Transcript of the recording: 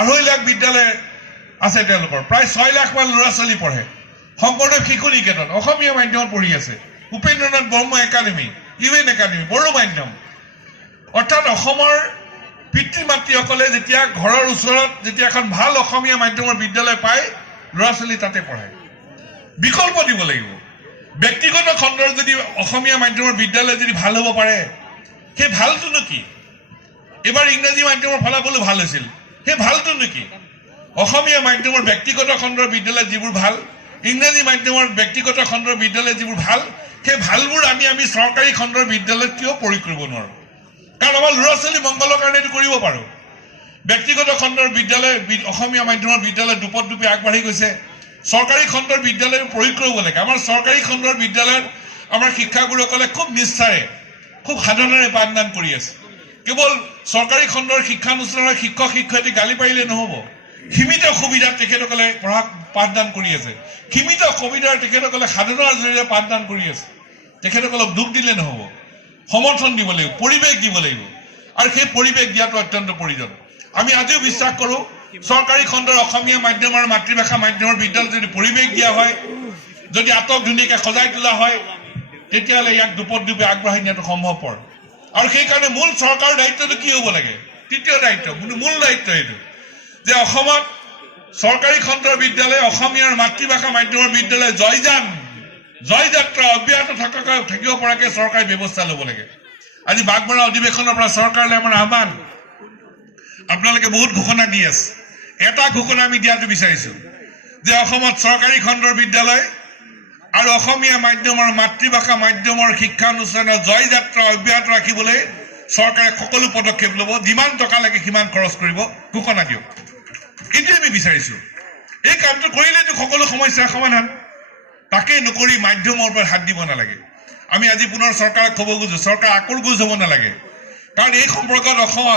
2.5 লাখ বিদ্যালয় আছে তেওঁলোকৰ প্ৰায় 6 লাখ মান ল'ৰা ছোৱালী পঢ়ে শংকৰদেৱ শিশু নিকেতন অসমীয়া মাধ্যমত পঢ়ি আছে উপেন্দ্ৰনাথ ব্ৰহ্ম একাডেমী ইউএন একাডেমী বড়ো মাধ্যম অৰ্থাৎ অসমৰ পিতৃ মাতৃসকলে যেতিয়া ঘৰৰ ওচৰত যেতিয়া এখন ভাল অসমীয়া মাধ্যমৰ বিদ্যালয় পায় ল'ৰা ছোৱালী তাতে পঢ়ায় বিকল্প দিব লাগিব ব্যক্তিগত খণ্ডৰ যদি অসমীয়া মাধ্যমৰ বিদ্যালয় যদি ভাল হ'ব পাৰে সেই ভালটোনো কি এবাৰ ইংৰাজী মাধ্যমৰ ফলাফলো ভাল হৈছিল সেই ভালটোনো কি অসমীয়া মাধ্যমৰ ব্যক্তিগত খণ্ডৰ বিদ্যালয় যিবোৰ ভাল ইংৰাজী মাধ্যমৰ ব্যক্তিগত খণ্ডৰ বিদ্যালয় যিবোৰ ভাল সেই ভালবোৰ আমি চৰকাৰী খণ্ডৰ বিদ্যালয়ত কিয় প্ৰয়োগ কৰিব নোৱাৰোঁ কাৰণ আমাৰ ল'ৰা ছোৱালী মংগলৰ কাৰণে এইটো কৰিব পাৰোঁ ব্যক্তিগত খণ্ডৰ বিদ্যালয় অসমীয়া মাধ্যমৰ বিদ্যালয় দুপদুপি আগবাঢ়ি গৈছে চৰকাৰী খণ্ডৰ বিদ্যালয় প্ৰয়োগ কৰিব লাগে আমাৰ চৰকাৰী খণ্ডৰ বিদ্যালয়ত আমাৰ শিক্ষাগুৰুসকলে খুব নিষ্ঠাৰে খুব সাধনেৰে পাঠদান কৰি আছে কেৱল চৰকাৰী খণ্ডৰ শিক্ষানুষ্ঠানৰ শিক্ষক শিক্ষয়িত্ৰী গালি পাৰিলে নহ'ব সীমিত সুবিধাত তেখেতসকলে পাঠদান কৰি আছে সীমিত সুবিধাৰ তেখেতসকলে সাধনাৰ জৰিয়তে পাঠদান কৰি আছে তেখেতসকলক দুখ দিলে নহ'ব সমৰ্থন দিব লাগিব পৰিৱেশ দিব লাগিব আৰু সেই পৰিৱেশ দিয়াটো অত্যন্ত প্ৰয়োজন আমি আজিও বিশ্বাস কৰোঁ চৰকাৰী খণ্ডৰ অসমীয়া মাধ্যম আৰু মাতৃভাষা মাধ্যমৰ বিদ্যালয় যদি পৰিৱেশ দিয়া হয় যদি আটক ধুনীয়াকৈ সজাই তোলা হয় তেতিয়াহ'লে ইয়াক দুপদুপি আগবঢ়াই নিয়াটো সম্ভৱপৰ আৰু সেইকাৰণে মূল চৰকাৰৰ দায়িত্বটো কি হ'ব লাগে তৃতীয় দায়িত্ব মূল দায়িত্ব এইটো যে অসমত চৰকাৰী খণ্ডৰ বিদ্যালয় অসমীয়া আৰু মাতৃভাষা মাধ্যমৰ বিদ্যালয় জয়যাত্ৰা অব্যাহত থাকিব পৰাকৈ চৰকাৰে ব্যৱস্থা ল'ব লাগে আজি বাগমাৰা অধিৱেশনৰ পৰা চৰকাৰলৈ আমাৰ আহ্বান আপোনালোকে বহুত ঘোষণা দি আছে এটা ঘোষণা আমি দিয়াটো বিচাৰিছোঁ যে অসমত চৰকাৰী খণ্ডৰ বিদ্যালয় আৰু অসমীয়া মাধ্যম আৰু মাতৃভাষা মাধ্যমৰ শিক্ষানুষ্ঠানৰ জয়যাত্ৰা অব্যাহত ৰাখিবলৈ চৰকাৰে সকলো পদক্ষেপ ল'ব যিমান টকা লাগে সিমান খৰচ কৰিব ঘোষণা দিয়ক এইটোৱে আমি বিচাৰিছোঁ এই কামটো কৰিলেতো সকলো সমস্যাৰ সমাধান তাকেই নকৰি মাধ্যমৰ ওপৰত হাত দিব নালাগে আমি আজি পুনৰ চৰকাৰক ক'ব খোজোঁ চৰকাৰ আকোৰগোজ হ'ব নালাগে কাৰণ এই সম্পৰ্কত অসম